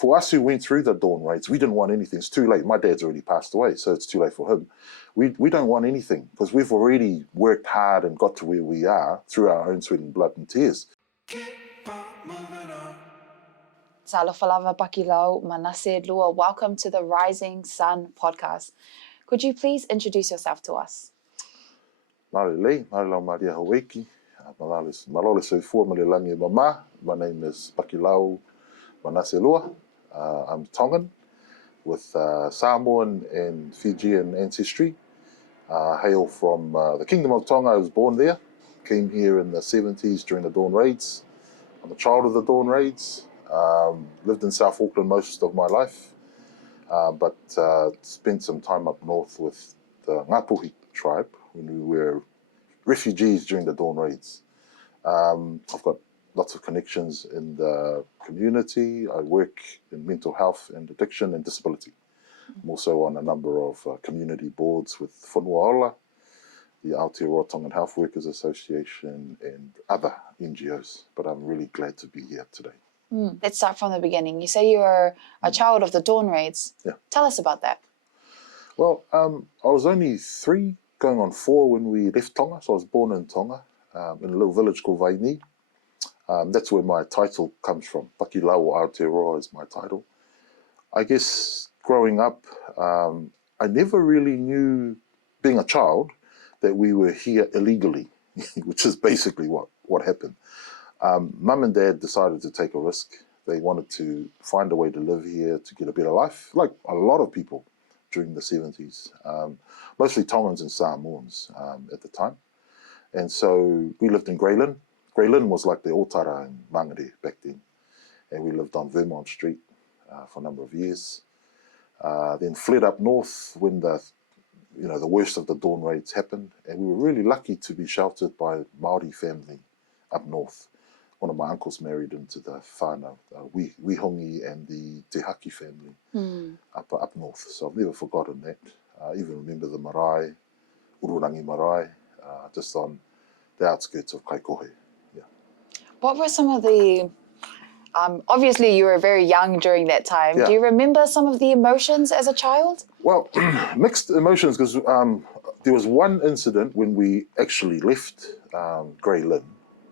for us who went through the dawn raids, we didn't want anything. It's too late. My dad's already passed away, so it's too late for him. We don't want anything because we've already worked hard and got to where we are through our own sweat and blood and tears. Talofa lava Pakilau, Manase Lua, welcome to the Rising Sun podcast. Could you please introduce yourself to us? Malole Maria Haweki. Malole Soifua Malelangi Mama. My name is Pakilau Manase Lua. I'm Tongan with Samoan and Fijian ancestry. Hail from the Kingdom of Tonga. I was born there. Came here in the 70s during the Dawn Raids. I'm a child of the Dawn Raids. Lived in South Auckland most of my life, but spent some time up north with the Ngāpuhi tribe when we were refugees during the Dawn Raids. I've got lots of connections in the community. I work in mental health and addiction and disability. I'm also on a number of community boards with Whanua, the Aotearoa Tongan Health Workers Association, and other NGOs. But I'm really glad to be here today. Let's start from the beginning. You say you were a child of the Dawn Raids. Yeah. Tell us about that. Well, I was only 3, going on 4 when we left Tonga. So I was born in Tonga, in a little village called Vaini. That's where my title comes from. Pakilau or Aotearoa is my title. I guess growing up, I never really knew, being a child, that we were here illegally, which is basically what happened. Mum and Dad decided to take a risk. They wanted to find a way to live here, to get a better life, like a lot of people during the 70s, mostly Tongans and Samoans at the time. And so we lived in Greylin. Greylin was like the Otara in Mangere back then. And we lived on Vermont Street for a number of years. Then fled up north when the worst of the Dawn Raids happened. And we were really lucky to be sheltered by a Māori family up north. One of my uncles married into the whānau, Wihongi and the Te Haki family up north. So I've never forgotten that. I even remember the marae, Ururangi marae, just on the outskirts of Kaikohe. Yeah. What were some of the, obviously you were very young during that time. Yeah. Do you remember some of the emotions as a child? Well, mixed emotions, because there was one incident when we actually left Greylin,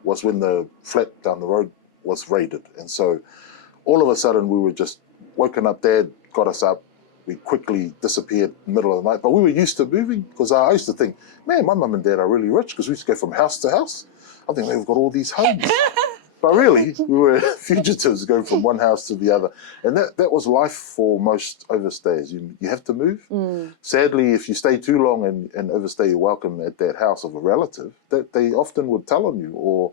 was when the flat down the road was raided. And so all of a sudden we were just woken up. Dad got us up. We quickly disappeared in the middle of the night. But we were used to moving, because I used to think, man, my mum and dad are really rich, because we used to go from house to house. I think they've got all these homes. But really, we were fugitives going from one house to the other. And that was life for most overstayers. You have to move. Sadly, if you stay too long and overstay your welcome at that house of a relative, that they often would tell on you, or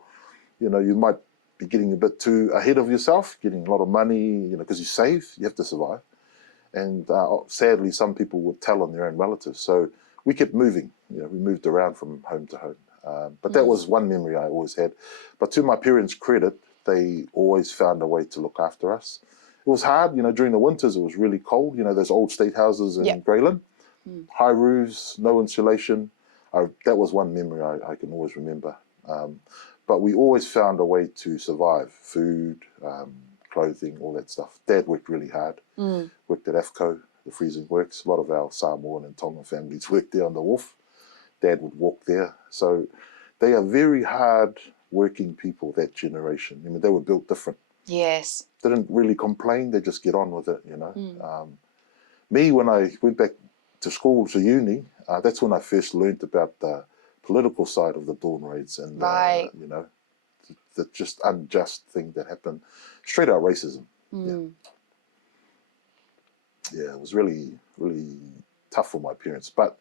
you might be getting a bit too ahead of yourself, getting a lot of money, because you save, you have to survive. And sadly, some people would tell on their own relatives. So we kept moving. We moved around from home to home. But that was one memory I always had. But to my parents' credit, they always found a way to look after us. It was hard, during the winters it was really cold, those old state houses in Greylin, high roofs, no insulation. That was one memory I can always remember. But we always found a way to survive, food, clothing, all that stuff. Dad worked really hard, worked at AFCO, the freezing works. A lot of our Samoan and Tongan families worked there on the wharf. Dad would walk there. So they are very hard working people, that generation. They were built different. Yes. They didn't really complain, they just get on with it, Me, when I went back to school, to uni, that's when I first learned about the political side of the Dawn Raids and, the just unjust thing that happened. Straight out racism. Yeah, it was really, really tough for my parents. But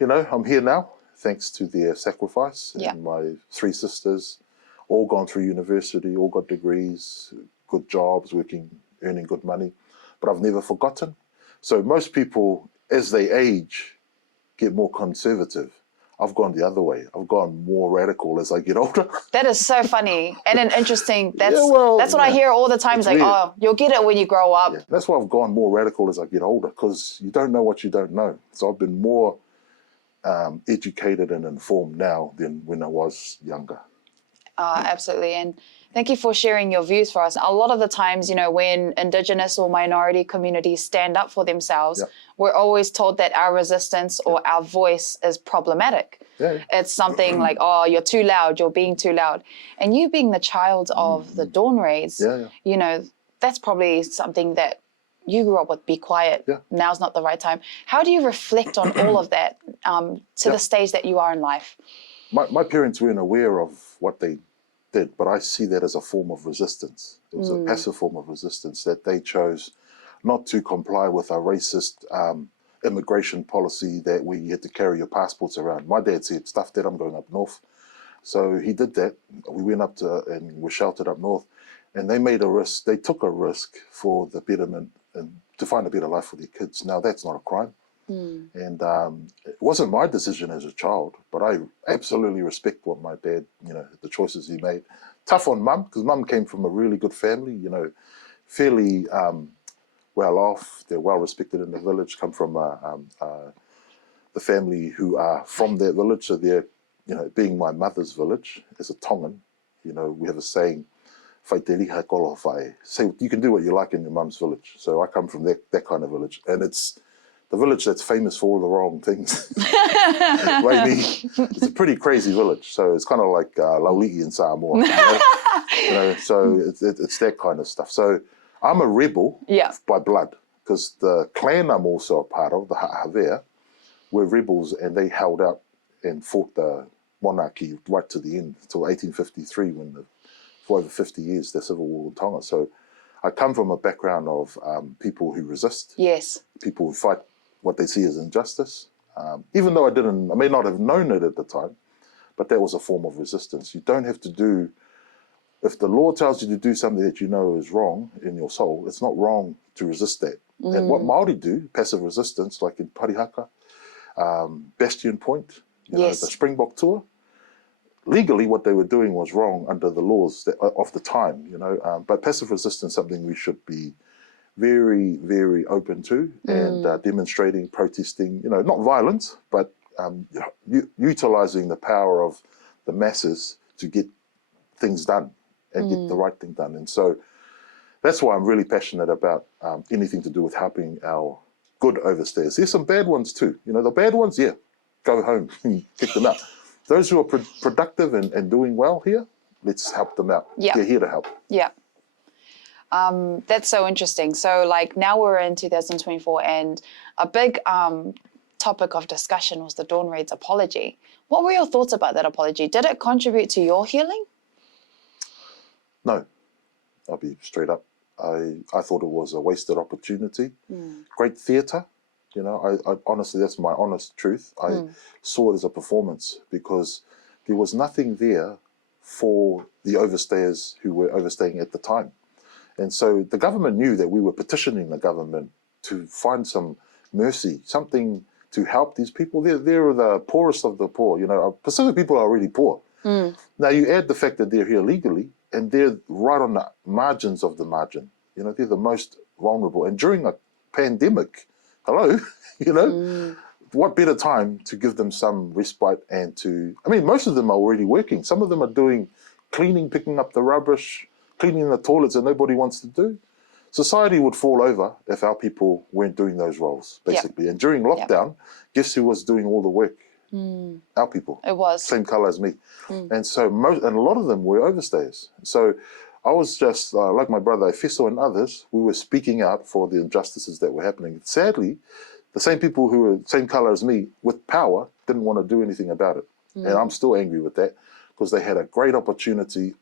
I'm here now, thanks to their sacrifice. And my 3 sisters, all gone through university, all got degrees, good jobs, earning good money. But I've never forgotten. So most people, as they age, get more conservative. I've gone the other way. I've gone more radical as I get older. That is so funny and an interesting. That's what I hear all the time. It's like, weird. You'll get it when you grow up. Yeah. That's why I've gone more radical as I get older, because you don't know what you don't know. So I've been more educated and informed now than when I was younger. Absolutely. And Thank you for sharing your views for us. A lot of the times, you know, when Indigenous or minority communities stand up for themselves, we're always told that our resistance or our voice is problematic. It's something like, oh, you're too loud, you're being too loud. And you being the child of the dawn raids, you know, that's probably something that you grew up with, be quiet, now's not the right time. How do you reflect on all of that to the stage that you are in life? My parents weren't aware of what they did, but I see that as a form of resistance. It was a passive form of resistance that they chose not to comply with a racist immigration policy that we had to carry your passports around. My dad said, stuff that, I'm going up north. So he did that. We went up to, and were sheltered up north, and they made a risk. They took a risk for the betterment and to find a better life for their kids. Now that's not a crime. And it wasn't my decision as a child, but I absolutely respect what my dad, you know, the choices he made. Tough on mum, because mum came from a really good family, you know, fairly well off. They're well respected in the village, come from the family who are from their village. So they're, you know, being my mother's village as a Tongan, you know, we have a saying, whai te riha kolo whai. Say, you can do what you like in your mum's village. So I come from that kind of village. And it's the village that's famous for all the wrong things. It's a pretty crazy village. So it's kind of like Lauliti in Samoa. You know, so it's that kind of stuff. So I'm a rebel by blood, because the clan I'm also a part of, the Ha'avea, were rebels, and they held out and fought the monarchy right to the end, until 1853, when for over 50 years, the Civil War in Tonga. So I come from a background of people who resist, people who fight what they see as injustice. Even though I may not have known it at the time, but that was a form of resistance. You don't have to do, if the law tells you to do something that you know is wrong in your soul, it's not wrong to resist that. And what Māori do, passive resistance, like in Parihaka, Bastion Point, you know, the Springbok tour, legally what they were doing was wrong under the laws of the time, you know, but passive resistance is something we should be very, very open to, and demonstrating, protesting, you know, not violence, but utilizing the power of the masses to get things done and get the right thing done. And so that's why I'm really passionate about anything to do with helping our good overstayers. There's some bad ones too. You know, the bad ones, go home and kick them out. Those who are productive and doing well here, let's help them out. They're here to help. That's so interesting. So like now we're in 2024, and a big topic of discussion was the Dawn Raid's apology. What were your thoughts about that apology? Did it contribute to your healing? No, I'll be straight up. I thought it was a wasted opportunity. Great theatre, you know, I honestly, that's my honest truth. I saw it as a performance, because there was nothing there for the overstayers who were overstaying at the time. And so the government knew that we were petitioning the government to find some mercy, something to help these people. They're the poorest of the poor. You know, Pacific people are already poor. Now you add the fact that they're here legally, and they're right on the margins of the margin. You know, they're the most vulnerable. And during a pandemic, you know, what better time to give them some respite and to, I mean, most of them are already working. Some of them are doing cleaning, picking up the rubbish, cleaning the toilets that nobody wants to do. Society would fall over if our people weren't doing those roles, basically. And during lockdown, guess who was doing all the work? Our people. It was. Same colour as me. And so and a lot of them were overstayers. So I was just, like my brother Efeso and others, we were speaking out for the injustices that were happening. Sadly, the same people who were same colour as me with power didn't want to do anything about it. And I'm still angry with that, because they had a great opportunity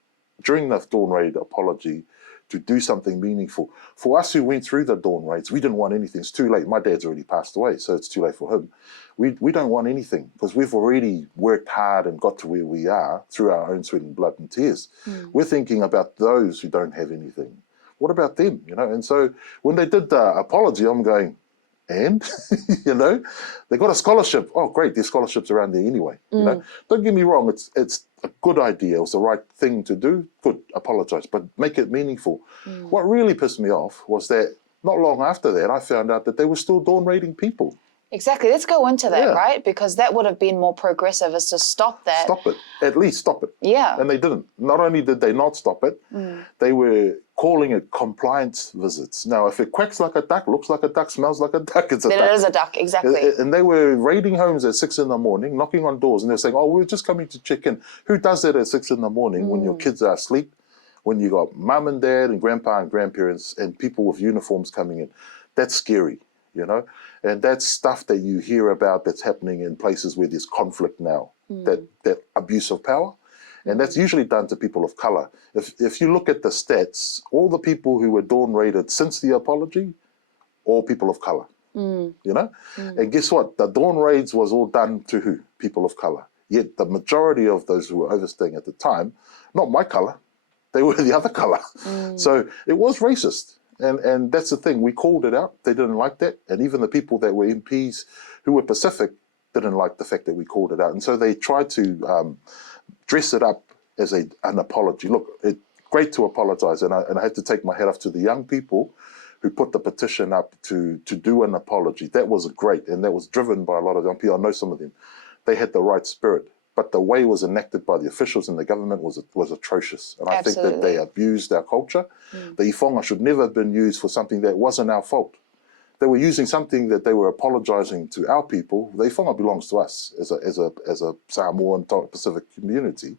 during the Dawn Raid apology to do something meaningful. For us who went through the Dawn Raids, we didn't want anything. It's too late. My dad's already passed away, so it's too late for him. We don't want anything, because we've already worked hard and got to where we are through our own sweat and blood and tears. We're thinking about those who don't have anything. What about them? You know, and so when they did the apology, I'm going, and you know, they got a scholarship. Oh, great! There's scholarships around there anyway. You know, don't get me wrong. It's a good idea. It was the right thing to do. Good, apologize, but make it meaningful. What really pissed me off was that not long after that, I found out that they were still dawn raiding people. Exactly. Let's go into that, right? Because that would have been more progressive, is to stop that. Stop it. At least stop it. Yeah. And they didn't. Not only did they not stop it, they were calling it compliance visits. Now, if it quacks like a duck, looks like a duck, smells like a duck, it's a duck. It is a duck, exactly. And they were raiding homes at 6 a.m, knocking on doors, and they're saying, oh, we're just coming to check in. Who does that at 6 a.m. when your kids are asleep, when you got mum and dad and grandpa and grandparents and people with uniforms coming in? That's scary, you know? And that's stuff that you hear about that's happening in places where there's conflict now, that abuse of power. And that's usually done to people of colour. If you look at the stats, all the people who were dawn raided since the apology, all people of colour, you know? And guess what? The dawn raids was all done to who? People of colour. Yet the majority of those who were overstaying at the time, not my colour, they were the other colour. So it was racist. And that's the thing, we called it out, they didn't like that, and even the people that were MPs who were Pacific didn't like the fact that we called it out. And so they tried to dress it up as an apology. Look, it's great to apologise, and I had to take my hat off to the young people who put the petition up to do an apology. That was great, and that was driven by a lot of young people. I know some of them. They had the right spirit. But the way it was enacted by the officials in the government was atrocious. And I think that they abused our culture. The iwhonga should never have been used for something that wasn't our fault. They were using something that they were apologising to our people. The iwhonga belongs to us as a Samoan Pacific community.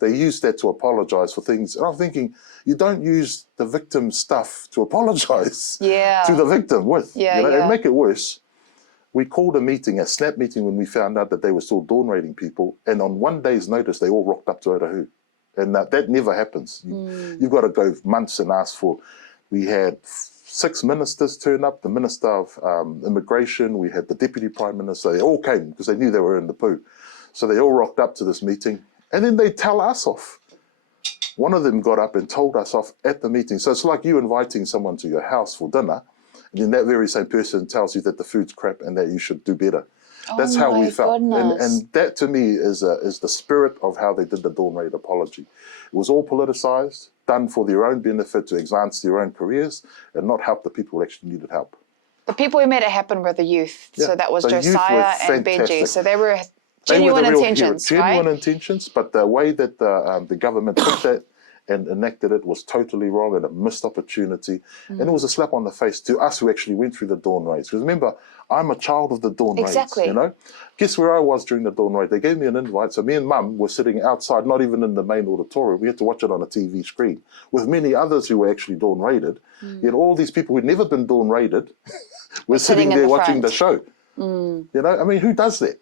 They used that to apologise for things. And I'm thinking, you don't use the victim's stuff to apologise to the victim with. And make it worse. We called a meeting, a snap meeting, when we found out that they were still dawn raiding people, and on one day's notice, they all rocked up to Otahu. And that never happens. You've got to go months and ask for. We had 6 ministers turn up, the Minister of Immigration, we had the Deputy Prime Minister, they all came because they knew they were in the poo. So they all rocked up to this meeting, and then they tell us off. One of them got up and told us off at the meeting. So it's like you inviting someone to your house for dinner, and then that very same person tells you that the food's crap and that you should do better. That's how we felt. And that to me is the spirit of how they did the dawn raid apology. It was all politicised, done for their own benefit to advance their own careers and not help the people who actually needed help. The people who made it happen were the youth. So that was Josiah and Benji. So they were genuine intentions, right? Genuine intentions, but the way that the government took that and enacted it was totally wrong and a missed opportunity. And it was a slap on the face to us who actually went through the dawn raids. Because remember, I'm a child of the dawn raids, you know? Guess where I was during the dawn raid? They gave me an invite. So me and Mum were sitting outside, not even in the main auditorium. We had to watch it on a TV screen with many others who were actually dawn raided. Yet all these people who'd never been dawn raided were sitting there watching the show. You know, I mean, who does that?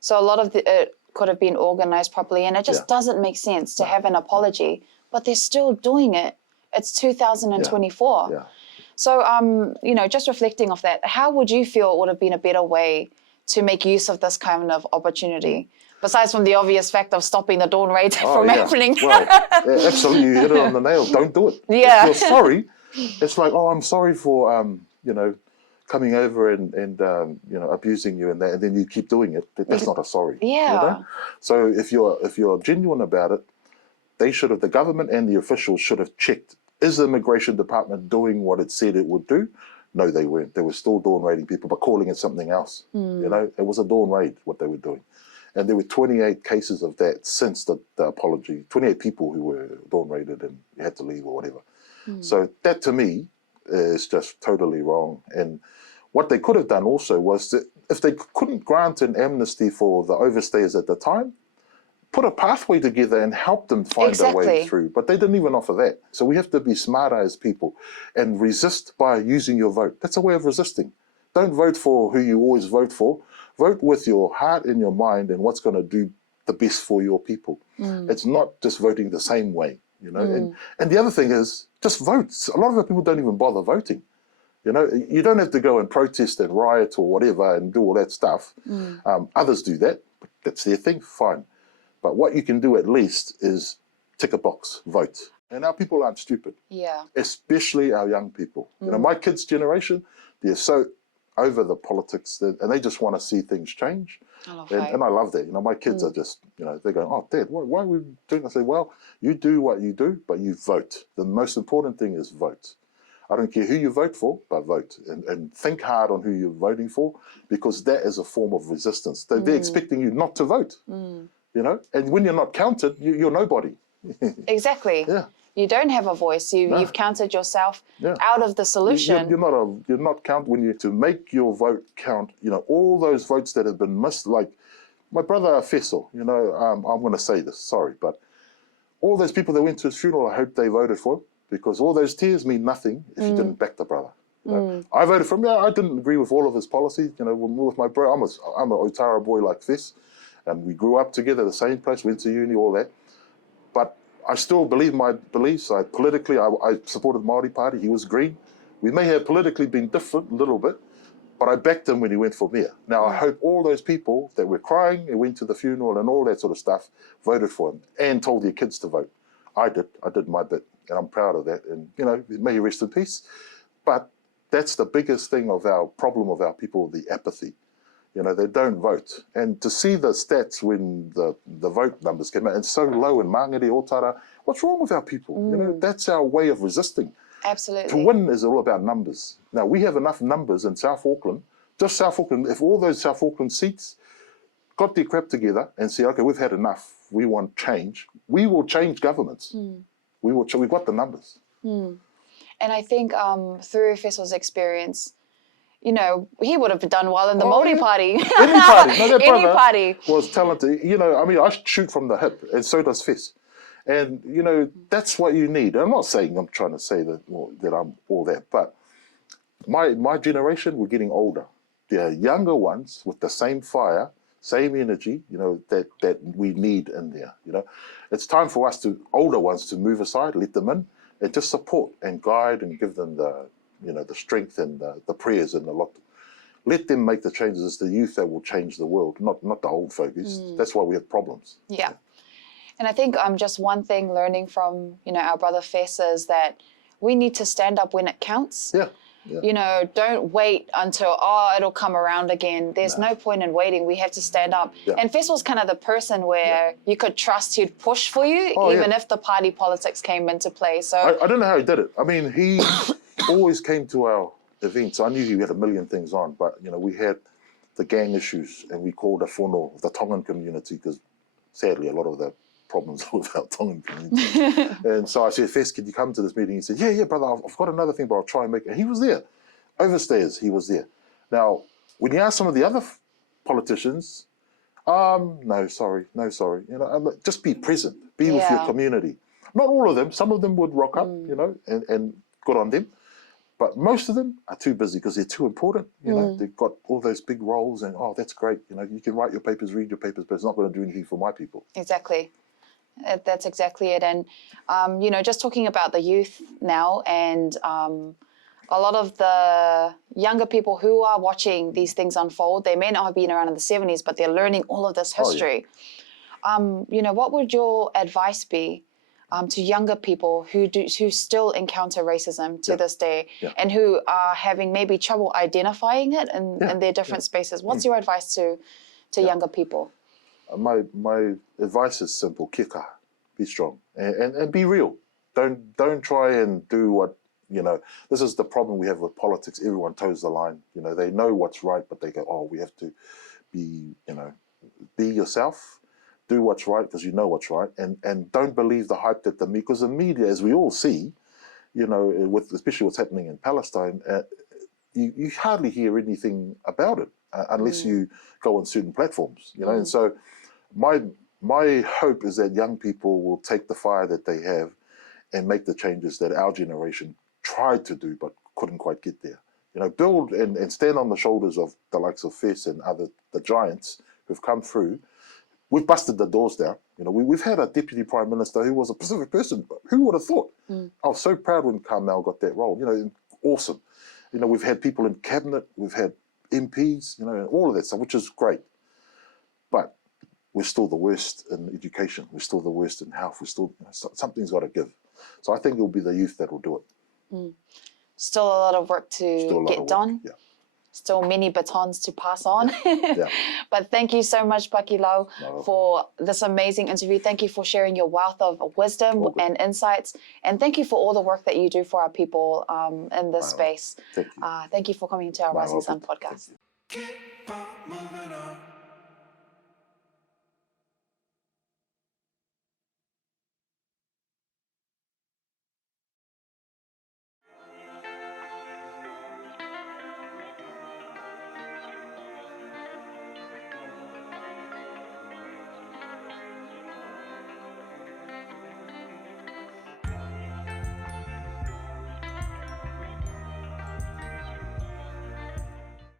So a lot of it could have been organised properly, and it just doesn't make sense to have an apology, but they're still doing it. It's 2024. So, you know, just reflecting off that, how would you feel it would have been a better way to make use of this kind of opportunity? Besides from the obvious fact of stopping the dawn raid from happening. Well, absolutely, you hit it on the nail. Don't do it. If you're sorry, it's like, oh, I'm sorry for, you know, coming over and you know, abusing you and that, and then you keep doing it. That's not a sorry. You know? So if you're genuine about it, they should have, the government and the officials should have checked, is the immigration department doing what it said it would do? No, they weren't. They were still dawn raiding people, but calling it something else. You know, it was a dawn raid, what they were doing. And there were 28 cases of that since the apology, 28 people who were dawn raided and had to leave or whatever. So that to me is just totally wrong. And what they could have done also was that if they couldn't grant an amnesty for the overstayers at the time, put a pathway together and help them find their way through. But they didn't even offer that. So we have to be smarter as people and resist by using your vote. That's a way of resisting. Don't vote for who you always vote for. Vote with your heart and your mind and what's going to do the best for your people. It's not just voting the same way, you know. And the other thing is, just vote. A lot of the people don't even bother voting. You know, you don't have to go and protest and riot or whatever and do all that stuff. Others do that. But that's their thing, fine. But what you can do at least is tick a box, vote. And our people aren't stupid. Especially our young people. You know, my kids' generation, they're so over the politics and they just want to see things change. And I love that. You know, my kids are just, you know, they're going, oh, Dad, why are we doing? I say, well, you do what you do, but you vote. The most important thing is vote. I don't care who you vote for, but vote. And think hard on who you're voting for, because that is a form of resistance. They're expecting you not to vote, you know? And when you're not counted, you're nobody. Exactly. Yeah. You don't have a voice. You've counted yourself out of the solution. You're not counted. When you to make your vote count, you know, all those votes that have been missed, like my brother Feso, you know, I'm going to say this, sorry, but all those people that went to his funeral, I hope they voted for him, because all those tears mean nothing if you didn't back the brother. You know? I voted for him. Yeah, I didn't agree with all of his policies. You know, with my brother, I'm an Aotearoa boy like this, and we grew up together, the same place, went to uni, all that. But I still believe my beliefs. Politically, I supported the Māori Party. He was Green. We may have politically been different a little bit, but I backed him when he went for mayor. Now, I hope all those people that were crying and went to the funeral and all that sort of stuff voted for him and told their kids to vote. I did my bit, and I'm proud of that. And, you know, may he rest in peace. But that's the biggest thing of our problem of our people, the apathy. You know, they don't vote. And to see the stats when the vote numbers came out, and so low in Mangere, Otara, what's wrong with our people? You know, that's our way of resisting. Absolutely. To win is all about numbers. Now, we have enough numbers in South Auckland, just South Auckland, if all those South Auckland seats got their crap together and say, okay, we've had enough, we want change, we will change governments. We've got the numbers. And I think through Feso's experience, you know, he would have done well in the Māori Party. Any party. No, that Any brother party. was talented. You know, I mean, I shoot from the hip, and so does Fes. And, you know, that's what you need. I'm not saying I'm trying to say that I'm all that, but my generation, we're getting older. The younger ones with the same fire, same energy, you know, that we need in there, you know. It's time for us older ones to move aside, let them in, and just support and guide and give them the, you know, the strength and the prayers and the lot. Let them make the changes. It's the youth that will change the world, not the old folks. That's why we have problems. Yeah. And I think just one thing learning from, you know, our brother Fess is that we need to stand up when it counts. Yeah. You know, don't wait until, it'll come around again. There's no point in waiting. We have to stand up. Yeah. And Fess was kind of the person where you could trust he'd push for you, even if the party politics came into play. So I don't know how he did it. I mean, he always came to our events. I knew he had a million things on, but, you know, we had the gang issues, and we called a whono, the Tongan community, because sadly a lot of the problems with our Tongan community. And so I said, Fess, could you come to this meeting? He said, yeah, brother, I've got another thing, but I'll try and make it. And he was there. Overstayers, he was there. Now, when you ask some of the other politicians, no, sorry. You know, just be present. Be with your community. Not all of them. Some of them would rock up, you know, and good on them. But most of them are too busy because they're too important. You know, they've got all those big roles, and that's great. You know, you can write your papers, read your papers, but it's not going to do anything for my people. Exactly. That's exactly it. And, you know, just talking about the youth now, and a lot of the younger people who are watching these things unfold, they may not have been around in the 70s, but they're learning all of this history. You know, what would your advice be to younger people who still encounter racism to this day, and who are having maybe trouble identifying it in their different spaces? What's your advice to younger people? My advice is simple: kia kaha, be strong and be real. Don't try and do what, you know. This is the problem we have with politics. Everyone toes the line. You know, they know what's right, but they go, we have to be, you know, be yourself. Do what's right because you know what's right, and don't believe the hype that because the media, as we all see, you know, with especially what's happening in Palestine, you hardly hear anything about it unless you go on certain platforms, you know. And so my hope is that young people will take the fire that they have and make the changes that our generation tried to do but couldn't quite get there. You know, build and stand on the shoulders of the likes of Fess and the giants who've come through. We've busted the doors down. You know, we've had a deputy prime minister who was a Pacific person. Who would have thought? I was so proud when Carmel got that role. You know, awesome. You know, we've had people in cabinet, we've had MPs, you know, and all of that stuff, which is great. But we're still the worst in education. We're still the worst in health. We're still, you know, something's got to give. So I think it'll be the youth that will do it. Still a lot of work to get done. Yeah. still many batons to pass on. Yeah. But thank you so much, Pakilau, for this amazing interview. Thank you for sharing your wealth of wisdom and insights. And thank you for all the work that you do for our people in this space. Thank you. Thank you for coming to our Rising Sun podcast. Keep on moving on.